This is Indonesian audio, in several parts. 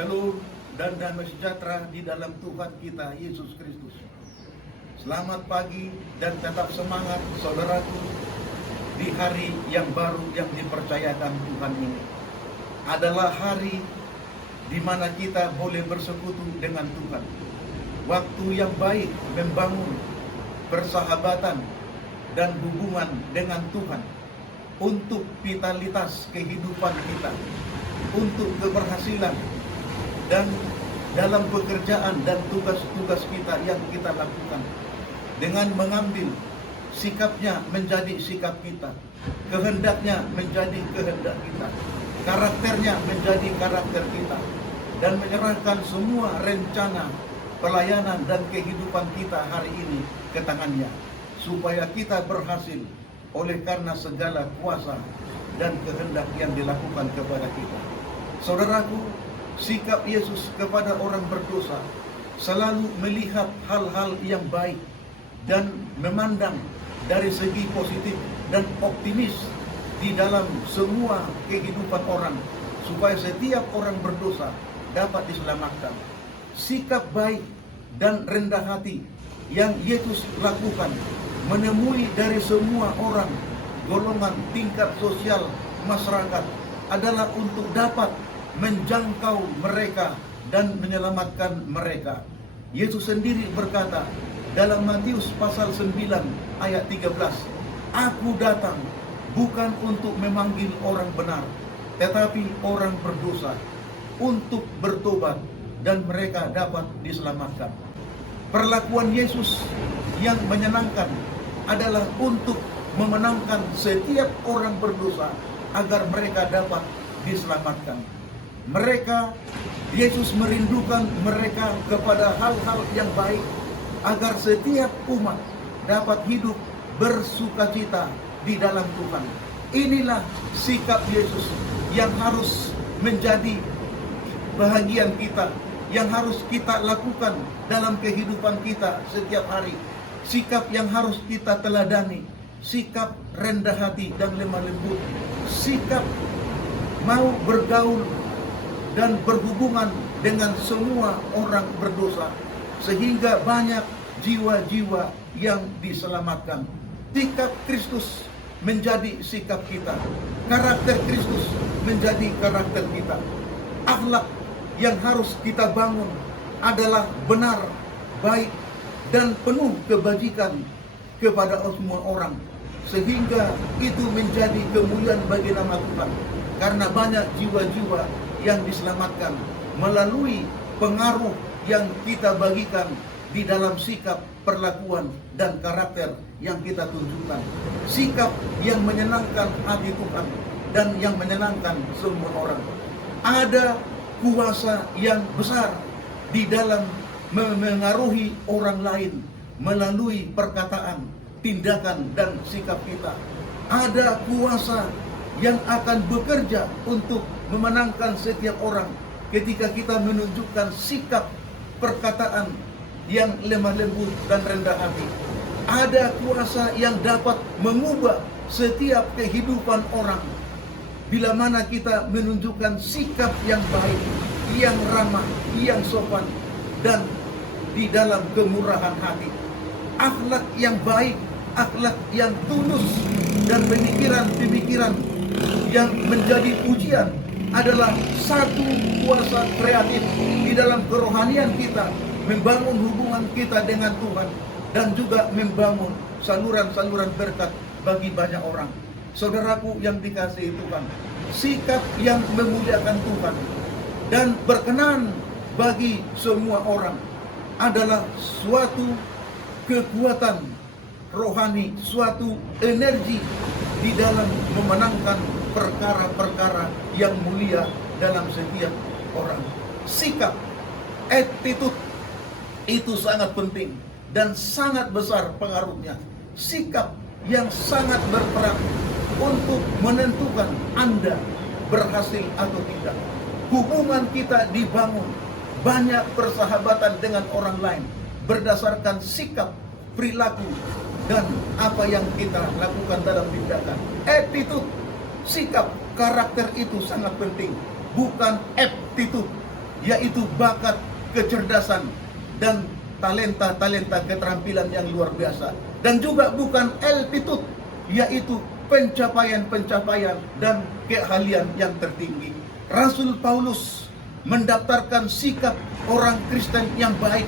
Shalom dan damai sejahtera di dalam Tuhan kita Yesus Kristus. Selamat pagi dan tetap semangat saudaraku di hari yang baru yang dipercayakan Tuhan ini. Adalah hari di mana kita boleh bersekutu dengan Tuhan. Waktu yang baik membangun persahabatan dan hubungan dengan Tuhan untuk vitalitas kehidupan kita, untuk keberhasilan dan dalam pekerjaan dan tugas-tugas kita yang kita lakukan, dengan mengambil sikapnya menjadi sikap kita, kehendaknya menjadi kehendak kita, karakternya menjadi karakter kita, dan menyerahkan semua rencana pelayanan dan kehidupan kita hari ini ke tangannya, supaya kita berhasil oleh karena segala kuasa dan kehendak yang dilakukan kepada kita. Saudaraku, sikap Yesus kepada orang berdosa selalu melihat hal-hal yang baik dan memandang dari segi positif dan optimis di dalam semua kehidupan orang, supaya setiap orang berdosa dapat diselamatkan. Sikap baik dan rendah hati yang Yesus lakukan menemui dari semua orang, golongan, tingkat sosial masyarakat, adalah untuk dapat menjangkau mereka dan menyelamatkan mereka. Yesus sendiri berkata dalam Matius pasal 9 ayat 13, "Aku datang bukan untuk memanggil orang benar, tetapi orang berdosa untuk bertobat dan mereka dapat diselamatkan." Perlakuan Yesus yang menyenangkan adalah untuk memenangkan setiap orang berdosa agar mereka dapat diselamatkan. Yesus merindukan mereka kepada hal-hal yang baik agar setiap umat dapat hidup bersukacita di dalam Tuhan. Inilah sikap Yesus yang harus menjadi bahagian kita, yang harus kita lakukan dalam kehidupan kita setiap hari. Sikap yang harus kita teladani, sikap rendah hati dan lemah lembut, sikap mau bergaul dan berhubungan dengan semua orang berdosa, sehingga banyak jiwa-jiwa yang diselamatkan. Sikap Kristus menjadi sikap kita, karakter Kristus menjadi karakter kita. Akhlak yang harus kita bangun adalah benar, baik, dan penuh kebajikan kepada semua orang, sehingga itu menjadi kemuliaan bagi nama Tuhan, karena banyak jiwa-jiwa yang diselamatkan melalui pengaruh yang kita bagikan di dalam sikap, perlakuan, dan karakter yang kita tunjukkan. Sikap yang menyenangkan hati Tuhan dan yang menyenangkan semua orang. Ada kuasa yang besar di dalam memengaruhi orang lain melalui perkataan, tindakan, dan sikap kita. Ada kuasa yang akan bekerja untuk memenangkan setiap orang ketika kita menunjukkan sikap perkataan yang lemah lembut dan rendah hati. Ada kuasa yang dapat mengubah setiap kehidupan orang bila mana kita menunjukkan sikap yang baik, yang ramah, yang sopan, dan di dalam kemurahan hati. Akhlak yang baik, akhlak yang tulus, dan pemikiran-pemikiran yang menjadi pujian adalah satu kuasa kreatif di dalam kerohanian kita, membangun hubungan kita dengan Tuhan, dan juga membangun saluran-saluran berkat bagi banyak orang. Saudaraku yang dikasihi Tuhan, sikap yang memuliakan Tuhan dan berkenan bagi semua orang adalah suatu kekuatan rohani, suatu energi di dalam memenangkan perkara-perkara yang mulia dalam setiap orang. Sikap, attitude itu sangat penting dan sangat besar pengaruhnya. Sikap yang sangat berperan untuk menentukan Anda berhasil atau tidak. Hubungan kita dibangun, banyak persahabatan dengan orang lain berdasarkan sikap, perilaku, dan apa yang kita lakukan dalam tindakan. Attitude, sikap, karakter itu sangat penting, bukan aptitude. yaitu bakat, kecerdasan, dan talenta-talenta keterampilan yang luar biasa. Dan juga bukan altitude, yaitu pencapaian-pencapaian dan keahlian yang tertinggi. Rasul Paulus mendaftarkan sikap orang Kristen yang baik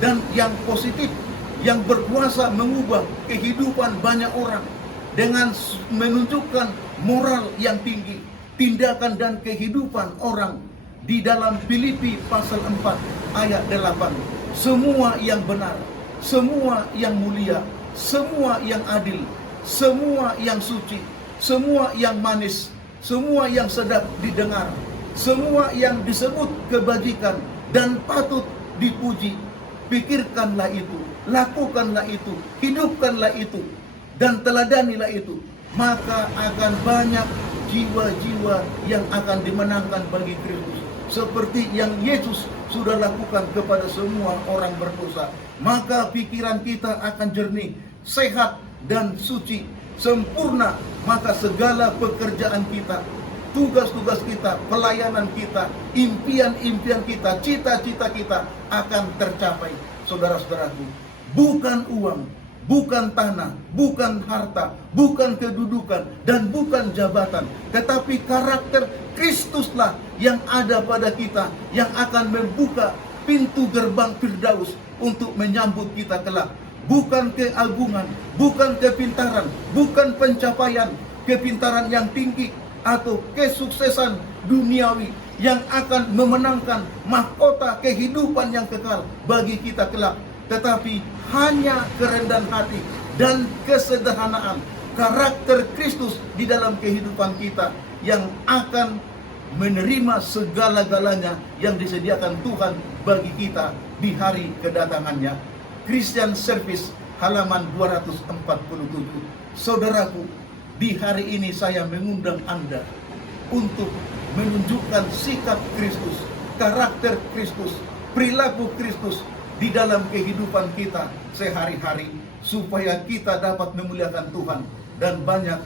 dan yang positif, yang berkuasa mengubah kehidupan banyak orang dengan menunjukkan moral yang tinggi, tindakan dan kehidupan orang di dalam Filipi pasal 4 ayat 8. Semua yang benar, semua yang mulia, semua yang adil, semua yang suci, semua yang manis, semua yang sedap didengar, semua yang disebut kebajikan dan patut dipuji, pikirkanlah itu, lakukanlah itu, hidupkanlah itu, dan teladanilah itu. Maka akan banyak jiwa-jiwa yang akan dimenangkan bagi Kristus, seperti yang Yesus sudah lakukan kepada semua orang berdosa. Maka pikiran kita akan jernih, sehat dan suci, sempurna. Maka segala pekerjaan kita, tugas-tugas kita, pelayanan kita, impian-impian kita, cita-cita kita akan tercapai. Saudara-saudaraku, bukan uang, bukan tanah, bukan harta, bukan kedudukan, dan bukan jabatan, tetapi karakter Kristuslah yang ada pada kita, yang akan membuka pintu gerbang Firdaus untuk menyambut kita kelak. Bukan keagungan, bukan kepintaran, bukan pencapaian kepintaran yang tinggi atau kesuksesan duniawi yang akan memenangkan mahkota kehidupan yang kekal bagi kita kelak, tetapi hanya kerendahan hati dan kesederhanaan karakter Kristus di dalam kehidupan kita yang akan menerima segala-galanya yang disediakan Tuhan bagi kita di hari kedatangannya. Christian Service halaman 247. Saudaraku, di hari ini saya mengundang Anda untuk menunjukkan sikap Kristus, karakter Kristus, perilaku Kristus di dalam kehidupan kita sehari-hari, supaya kita dapat memuliakan Tuhan dan banyak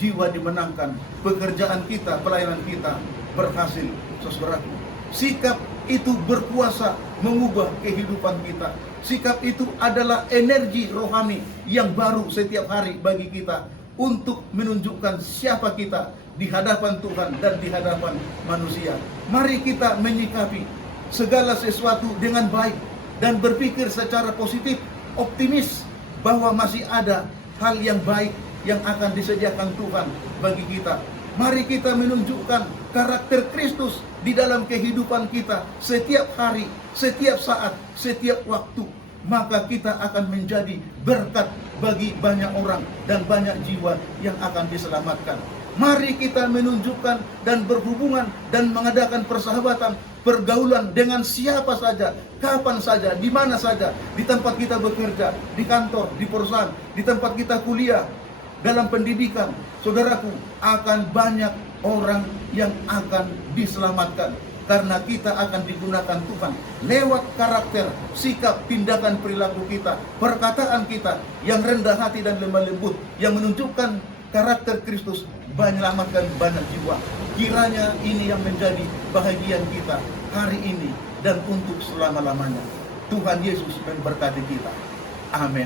jiwa dimenangkan, pekerjaan kita, pelayanan kita berhasil. Saudaraku, sikap itu berkuasa mengubah kehidupan kita. Sikap itu adalah energi rohani yang baru setiap hari bagi kita untuk menunjukkan siapa kita di hadapan Tuhan dan di hadapan manusia. Mari kita menyikapi segala sesuatu dengan baik dan berpikir secara positif, optimis bahwa masih ada hal yang baik yang akan disediakan Tuhan bagi kita. Mari kita menunjukkan karakter Kristus di dalam kehidupan kita setiap hari, setiap saat, setiap waktu. Maka kita akan menjadi berkat bagi banyak orang dan banyak jiwa yang akan diselamatkan. Mari kita menunjukkan dan berhubungan dan mengadakan persahabatan, pergaulan dengan siapa saja, kapan saja, di mana saja, di tempat kita bekerja, di kantor, di perusahaan, di tempat kita kuliah, dalam pendidikan. Saudaraku, akan banyak orang yang akan diselamatkan karena kita akan digunakan Tuhan lewat karakter, sikap, tindakan, perilaku kita, perkataan kita yang rendah hati dan lemah lembut, yang menunjukkan karakter Kristus, menyelamatkan banyak jiwa. Kiranya ini yang menjadi bahagian kita hari ini dan untuk selama-lamanya. Tuhan Yesus memberkati kita. Amin.